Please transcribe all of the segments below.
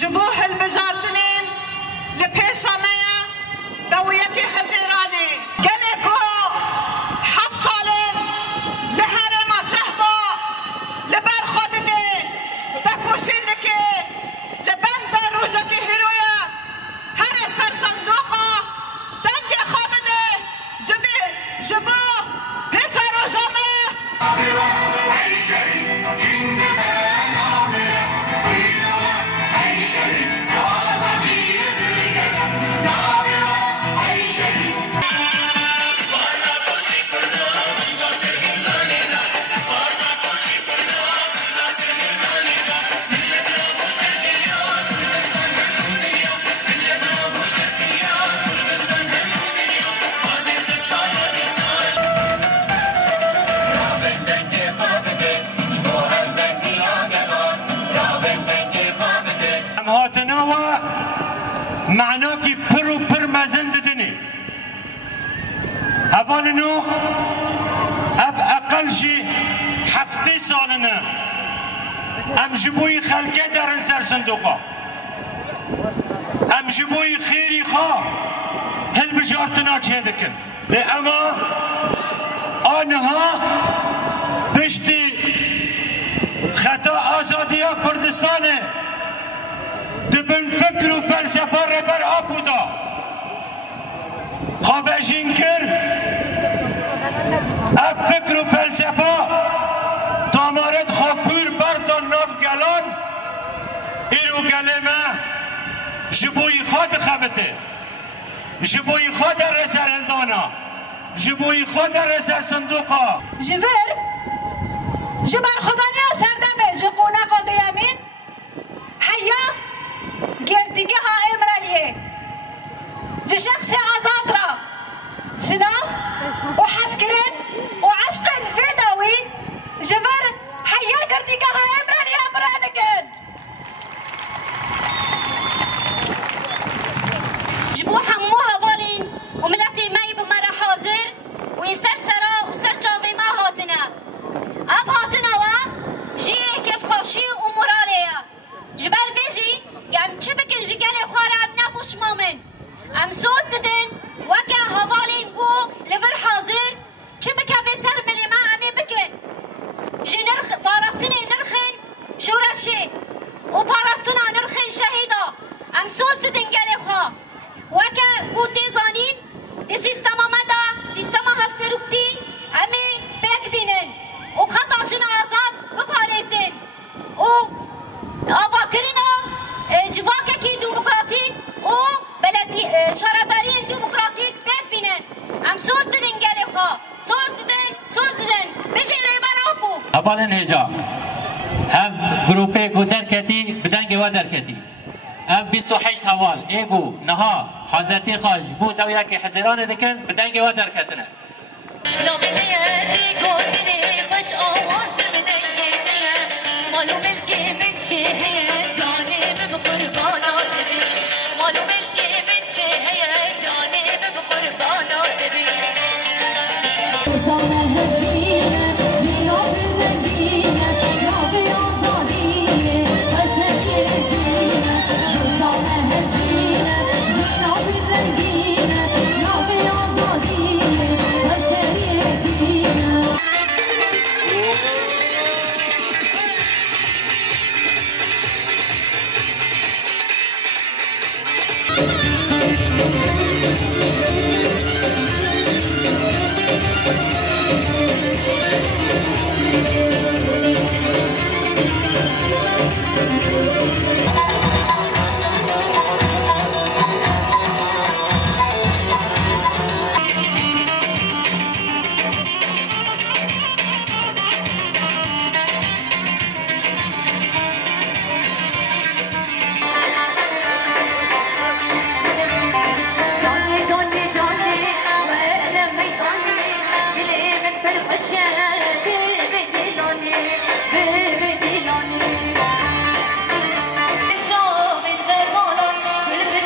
جبوه البجارتنين لبيشامية دويكي حزيراني قلقو حفصالين لهرما شهبو لبرخودني تكوشينكي لبندر وجكي هيرويا هري سر صندوقه دنجي خابني جبوه بيشارو جامي هاتناوا معناكي برو بر مزند دني هفاننو اب اقل شي حفتي سالنا ام جبوي خلقه درن سر صندوقا ام جبوي خيري خا هل بجارتنا چه دكن اما آنها بشتي خطا آزادية كردستانه دبن فکر و فلسفه ربر آبودا خوابشین کرد اف فکر و فلسفه تامارد خاکور بردان ناف گلان ایرو گلمه جبوی خود خبته جبوی خود رسر الدانا جبوی خود رسر صندوقا جبر خدا نیا سردمه جقونه قاده یمین حیا گردگی ها امرالیه جشخص آزاد را سلاح و حسکرین و عشق فداوی جبر حیا گردگی ها امرالیه برادگن جبو حمو هوالين وملتي ماي بمرة حاضر ويسر سرا وسر جاوي ما هاتنا اب هاتنا جي كيف خاشي ومراليا جبر فيجي قام تشبكن جيجالي خوارا ام نبوش مامن ام سوز ددن وكا هوالين قو لفر حاضر تشبكا في سر ملي ما عمي بكن جي نرخ بارستني نرخن شورشي وبارستنا نرخن شهيدا ام سوز ددن قالي خوا وكا قو تيزانين دي سيستما مدا سيستما هفسروكتي امي بيك بينن وخطا جنا آزاد بپاريزن و آباكرنا جواكي ديمقراطيك و بلدي شهرداري ديمقراطيك بيك بينن ام سوز ددن قالي خوا سوز ددن بيجي ريبر ابو اولا هجا ام گروپه گو درکتی بدنگ و درکتی ام 28 هوال ایگو نها حضرتی خاج بو دویا که حزیران دکن بدنگ و درکتنه مالو ملكي من هي جانب بقربانات بي مالو ملكي من هي جانب بقربانات بي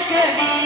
Journey